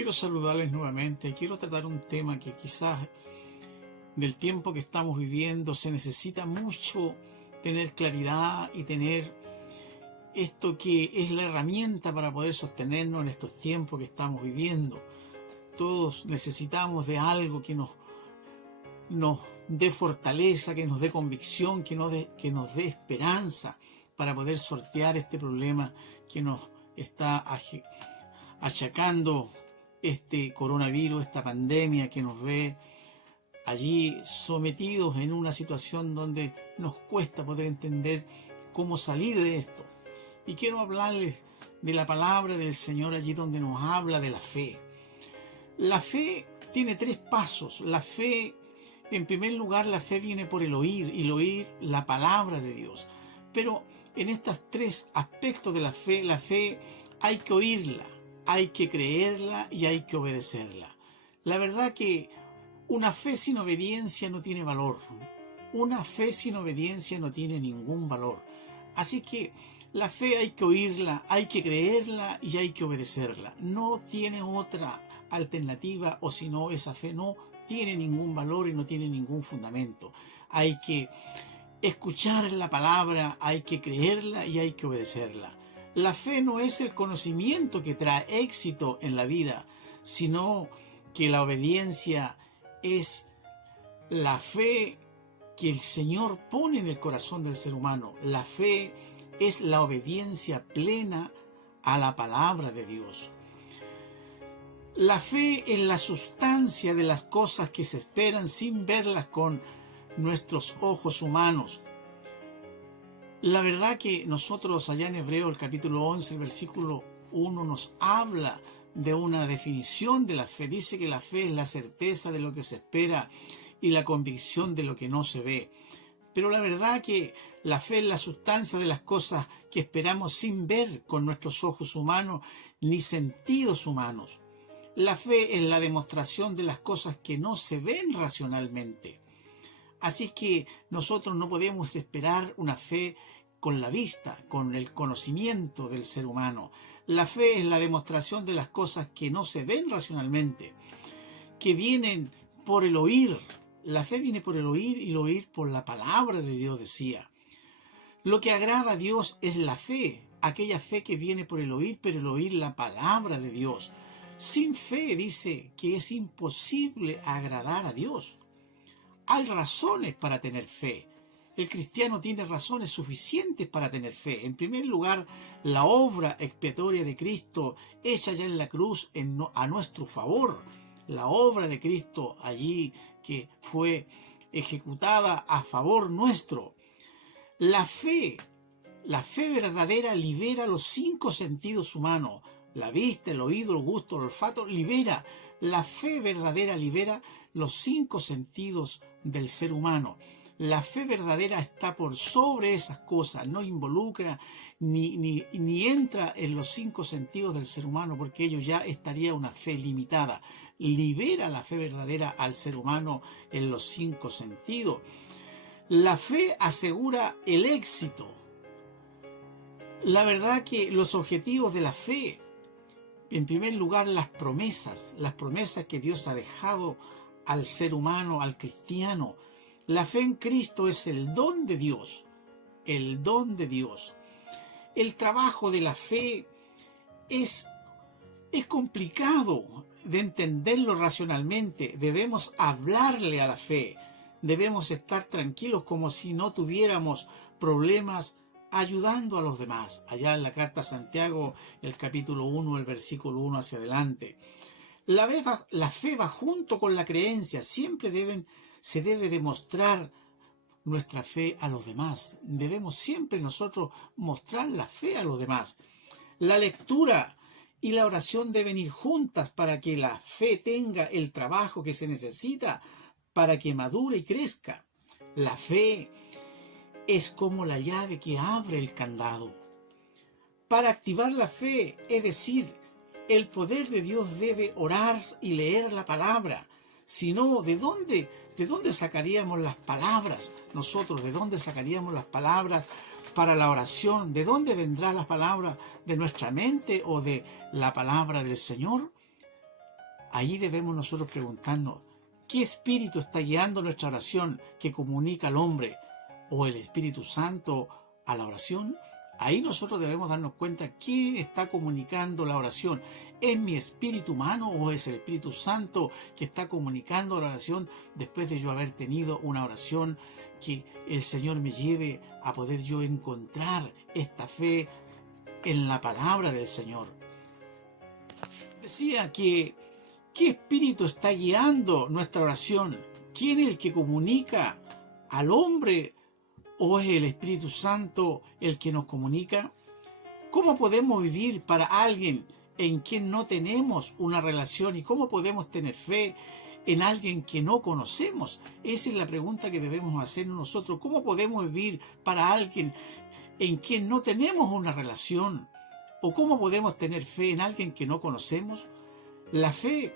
Quiero saludarles nuevamente. Quiero tratar un tema que quizás del tiempo que estamos viviendo se necesita mucho tener claridad y tener esto que es la herramienta para poder sostenernos en estos tiempos que estamos viviendo. Todos necesitamos de algo que nos dé fortaleza, que nos dé convicción, que nos dé esperanza para poder sortear este problema que nos está achacando este coronavirus, esta pandemia que nos ve allí sometidos en una situación donde nos cuesta poder entender cómo salir de esto. Y quiero hablarles de la palabra del Señor allí donde nos habla de la fe. La fe tiene 3 pasos. La fe, en primer lugar, la fe viene por el oír, y el oír la palabra de Dios. Pero en estos 3 aspectos de la fe hay que oírla, hay que creerla y hay que obedecerla. La verdad que una fe sin obediencia no tiene valor. Una fe sin obediencia no tiene ningún valor. Así que la fe hay que oírla, hay que creerla y hay que obedecerla. No tiene otra alternativa, o si no, esa fe no tiene ningún valor y no tiene ningún fundamento. Hay que escuchar la palabra, hay que creerla y hay que obedecerla. La fe no es el conocimiento que trae éxito en la vida, sino que la obediencia es la fe que el Señor pone en el corazón del ser humano. La fe es la obediencia plena a la palabra de Dios. La fe es la sustancia de las cosas que se esperan sin verlas con nuestros ojos humanos. La verdad que nosotros allá en Hebreo, el capítulo 11, el versículo 1, nos habla de una definición de la fe. Dice que la fe es la certeza de lo que se espera y la convicción de lo que no se ve. Pero la verdad que la fe es la sustancia de las cosas que esperamos sin ver con nuestros ojos humanos ni sentidos humanos. La fe es la demostración de las cosas que no se ven racionalmente. Así que nosotros no podemos esperar una fe con la vista, con el conocimiento del ser humano. La fe es la demostración de las cosas que no se ven racionalmente, que vienen por el oír. La fe viene por el oír y el oír por la palabra de Dios, decía. Lo que agrada a Dios es la fe, aquella fe que viene por el oír, pero el oír la palabra de Dios. Sin fe dice que es imposible agradar a Dios. Hay razones para tener fe. El cristiano tiene razones suficientes para tener fe. En primer lugar, la obra expiatoria de Cristo hecha ya en la cruz a nuestro favor. La obra de Cristo allí que fue ejecutada a favor nuestro. La fe verdadera libera los 5 sentidos humanos. La vista, el oído, el gusto, el olfato, libera. La fe verdadera libera los 5 sentidos del ser humano. La fe verdadera está por sobre esas cosas, no involucra ni entra en los 5 sentidos del ser humano, porque ello ya estaría una fe limitada. Libera la fe verdadera al ser humano en los 5 sentidos. La fe asegura el éxito. La verdad que los objetivos de la fe, en primer lugar, las promesas que Dios ha dejado al ser humano, al cristiano. La fe en Cristo es el don de Dios, el don de Dios. El trabajo de la fe es complicado de entenderlo racionalmente. Debemos hablarle a la fe, debemos estar tranquilos como si no tuviéramos problemas ayudando a los demás. Allá en la carta a Santiago, el capítulo 1, el versículo 1 hacia adelante. La fe va junto con la creencia. Siempre se debe demostrar nuestra fe a los demás. Debemos siempre nosotros mostrar la fe a los demás. La lectura y la oración deben ir juntas para que la fe tenga el trabajo que se necesita para que madure y crezca. La fe es como la llave que abre el candado. Para activar la fe, es decir, el poder de Dios, debe orar y leer la palabra. Si no, ¿de dónde sacaríamos las palabras? Nosotros, ¿de dónde sacaríamos las palabras para la oración? ¿De dónde vendrá la palabra? ¿De nuestra mente o de la palabra del Señor? Ahí debemos nosotros preguntarnos, ¿qué espíritu está guiando nuestra oración que comunica al hombre? ¿O el Espíritu Santo a la oración? Ahí nosotros debemos darnos cuenta quién está comunicando la oración. ¿Es mi espíritu humano o es el Espíritu Santo que está comunicando la oración después de yo haber tenido una oración que el Señor me lleve a poder yo encontrar esta fe en la palabra del Señor? Decía que ¿qué espíritu está guiando nuestra oración? ¿Quién es el que comunica al hombre o es el Espíritu Santo el que nos comunica? ¿Cómo podemos vivir para alguien en quien no tenemos una relación y cómo podemos tener fe en alguien que no conocemos? Esa es la pregunta que debemos hacernos nosotros. ¿Cómo podemos vivir para alguien en quien no tenemos una relación? ¿O cómo podemos tener fe en alguien que no conocemos? La fe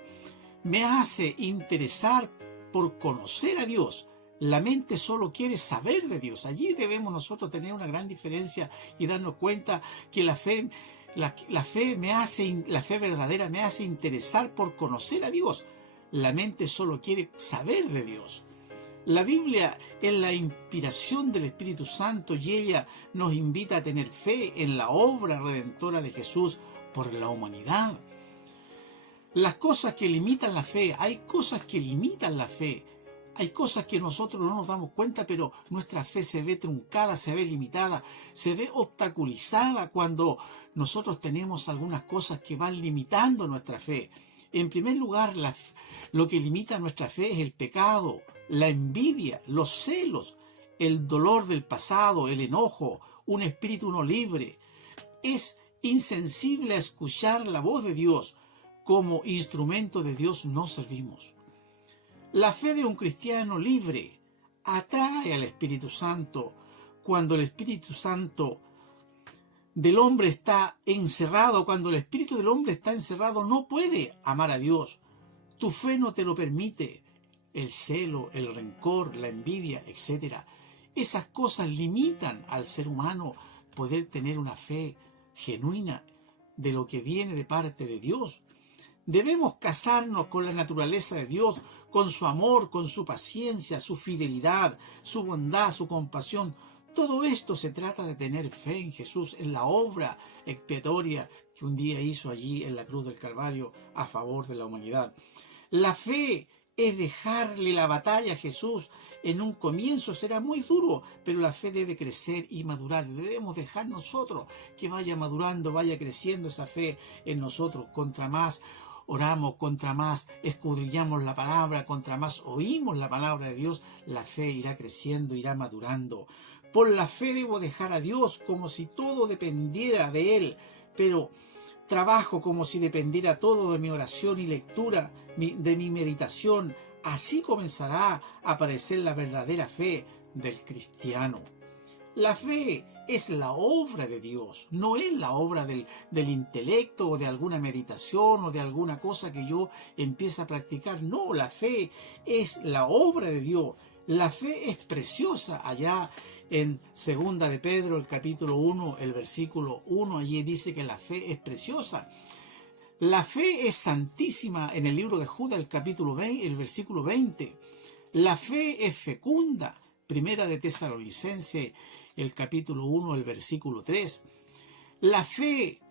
me hace interesar por conocer a Dios. La mente solo quiere saber de Dios. Allí debemos nosotros tener una gran diferencia y darnos cuenta que la fe verdadera me hace interesar por conocer a Dios. La mente solo quiere saber de Dios. La Biblia es la inspiración del Espíritu Santo y ella nos invita a tener fe en la obra redentora de Jesús por la humanidad. Las cosas que limitan la fe, hay cosas que limitan la fe. Hay cosas que nosotros no nos damos cuenta, pero nuestra fe se ve truncada, se ve limitada, se ve obstaculizada cuando nosotros tenemos algunas cosas que van limitando nuestra fe. En primer lugar, lo que limita nuestra fe es el pecado, la envidia, los celos, el dolor del pasado, el enojo, un espíritu no libre. Es insensible a escuchar la voz de Dios. Como instrumento de Dios no servimos. La fe de un cristiano libre atrae al Espíritu Santo. Cuando el Espíritu Santo del hombre está encerrado, cuando el espíritu del hombre está encerrado, no puede amar a Dios. Tu fe no te lo permite. El celo, el rencor, la envidia, etc. Esas cosas limitan al ser humano poder tener una fe genuina de lo que viene de parte de Dios. Debemos casarnos con la naturaleza de Dios, con su amor, con su paciencia, su fidelidad, su bondad, su compasión. Todo esto se trata de tener fe en Jesús, en la obra expiatoria que un día hizo allí en la cruz del Calvario a favor de la humanidad. La fe es dejarle la batalla a Jesús. En un comienzo será muy duro, pero la fe debe crecer y madurar. Debemos dejar nosotros que vaya madurando, vaya creciendo esa fe en nosotros. Contra más oramos, contra más escudriñamos la palabra, contra más oímos la palabra de Dios, la fe irá creciendo, irá madurando. Por la fe debo dejar a Dios como si todo dependiera de Él, pero trabajo como si dependiera todo de mi oración y lectura, de mi meditación. Así comenzará a aparecer la verdadera fe del cristiano. La fe es la obra de Dios, no es la obra del intelecto o de alguna meditación o de alguna cosa que yo empiece a practicar. No, la fe es la obra de Dios. La fe es preciosa. Allá en 2 de Pedro, el capítulo 1, el versículo 1, allí dice que la fe es preciosa. La fe es santísima en el libro de Judas, el capítulo 20, el versículo 20. La fe es fecunda. Primera de Tesalonicenses, el capítulo 1, el versículo 3. La fe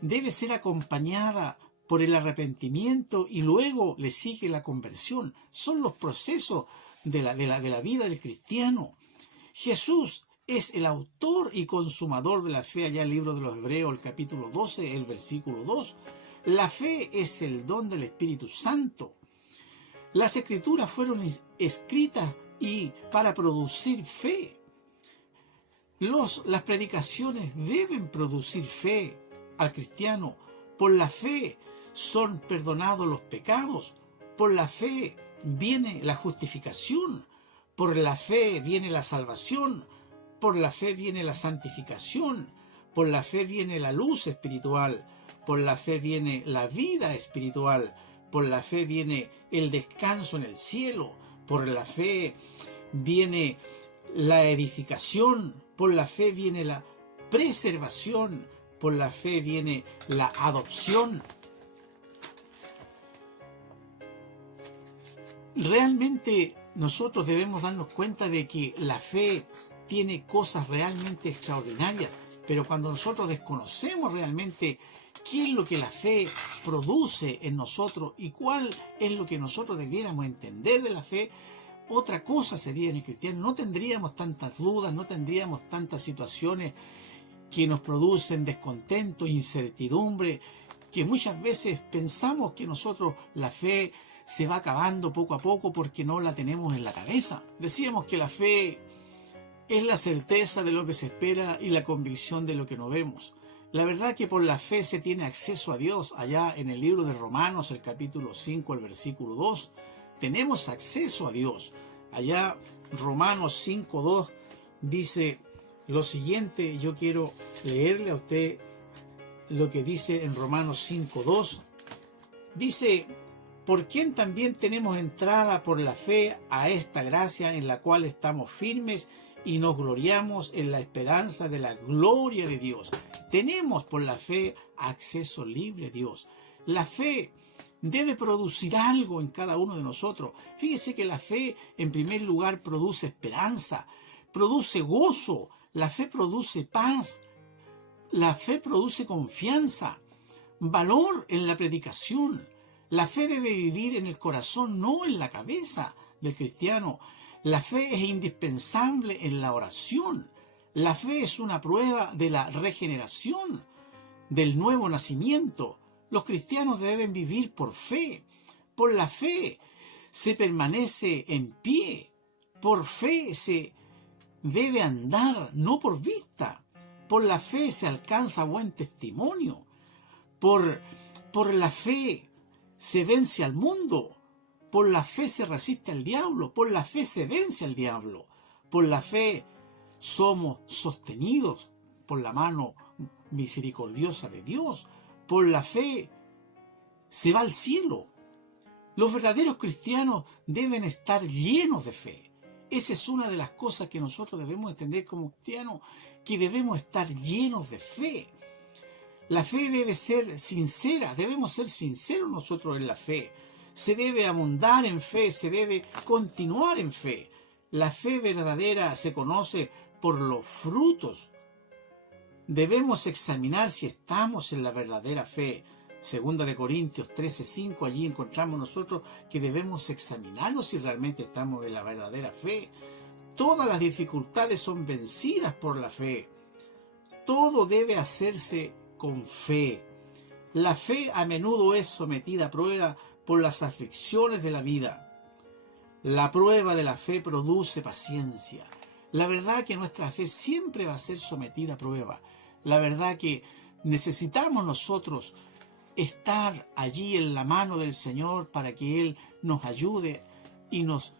debe ser acompañada por el arrepentimiento y luego le sigue la conversión. Son los procesos de la vida del cristiano. Jesús es el autor y consumador de la fe, allá el libro de los Hebreos, el capítulo 12, el versículo 2. La fe es el don del Espíritu Santo. Las Escrituras fueron escritas y para producir fe. Las predicaciones deben producir fe al cristiano. Por la fe son perdonados los pecados. Por la fe viene la justificación. Por la fe viene la salvación. Por la fe viene la santificación. Por la fe viene la luz espiritual. Por la fe viene la vida espiritual. Por la fe viene el descanso en el cielo. Por la fe viene la edificación. Por la fe viene la preservación. Por la fe viene la adopción. Realmente nosotros debemos darnos cuenta de que la fe tiene cosas realmente extraordinarias, pero cuando nosotros desconocemos realmente qué es lo que la fe produce en nosotros y cuál es lo que nosotros debiéramos entender de la fe, otra cosa sería en el cristiano. No tendríamos tantas dudas, no tendríamos tantas situaciones que nos producen descontento, incertidumbre, que muchas veces pensamos que nosotros la fe se va acabando poco a poco porque no la tenemos en la cabeza. Decíamos que la fe es la certeza de lo que se espera y la convicción de lo que no vemos. La verdad que por la fe se tiene acceso a Dios. Allá en el libro de Romanos, el capítulo 5, el versículo 2, tenemos acceso a Dios. Allá Romanos 5:2 dice lo siguiente. Yo quiero leerle a usted lo que dice en Romanos 5:2. Dice: por quien también tenemos entrada por la fe a esta gracia en la cual estamos firmes y nos gloriamos en la esperanza de la gloria de Dios. Tenemos por la fe acceso libre a Dios. La fe debe producir algo en cada uno de nosotros. Fíjese que la fe, en primer lugar, produce esperanza, produce gozo, la fe produce paz, la fe produce confianza, valor en la predicación. La fe debe vivir en el corazón, no en la cabeza del cristiano. La fe es indispensable en la oración. La fe es una prueba de la regeneración, del nuevo nacimiento. Los cristianos deben vivir por fe. Por la fe se permanece en pie. Por fe se debe andar, no por vista. Por la fe se alcanza buen testimonio. Por la fe se vence al mundo. Por la fe se resiste al diablo. Por la fe se vence al diablo. Por la fe somos sostenidos por la mano misericordiosa de Dios. Por la fe se va al cielo. Los verdaderos cristianos deben estar llenos de fe. Esa es una de las cosas que nosotros debemos entender como cristianos, que debemos estar llenos de fe. La fe debe ser sincera, debemos ser sinceros nosotros en la fe. Se debe abundar en fe, se debe continuar en fe. La fe verdadera se conoce por los frutos. Debemos examinar si estamos en la verdadera fe. Segunda de Corintios 13:5, allí encontramos nosotros que debemos examinarnos si realmente estamos en la verdadera fe. Todas las dificultades son vencidas por la fe. Todo debe hacerse con fe. La fe a menudo es sometida a prueba por las aflicciones de la vida. La prueba de la fe produce paciencia. La verdad que nuestra fe siempre va a ser sometida a prueba. La verdad que necesitamos nosotros estar allí en la mano del Señor para que Él nos ayude y nos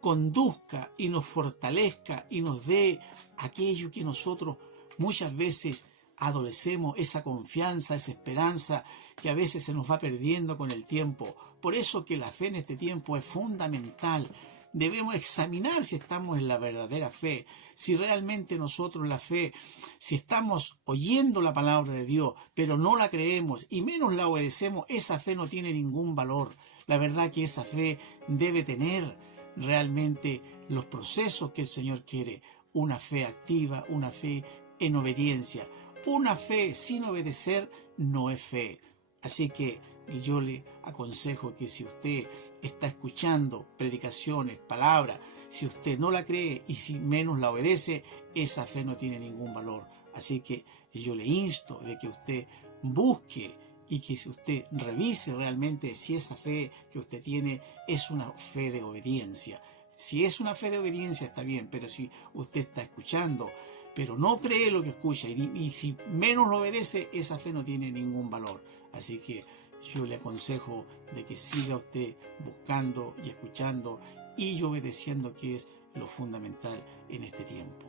conduzca y nos fortalezca y nos dé aquello que nosotros muchas veces adolecemos, esa confianza, esa esperanza que a veces se nos va perdiendo con el tiempo. Por eso que la fe en este tiempo es fundamental. Debemos examinar si estamos en la verdadera fe, si realmente nosotros la fe, si estamos oyendo la palabra de Dios, pero no la creemos y menos la obedecemos, esa fe no tiene ningún valor. La verdad que esa fe debe tener realmente los procesos que el Señor quiere, una fe activa, una fe en obediencia. Una fe sin obedecer no es fe. Así que yo le aconsejo que si usted está escuchando predicaciones, palabras, si usted no la cree y si menos la obedece, esa fe no tiene ningún valor. Así que yo le insto de que usted busque y que si usted revise realmente si esa fe que usted tiene es una fe de obediencia. Si es una fe de obediencia está bien, pero si usted está escuchando pero no cree lo que escucha y si menos lo obedece, esa fe no tiene ningún valor. Así que yo le aconsejo de que siga usted buscando y escuchando y obedeciendo, que es lo fundamental en este tiempo.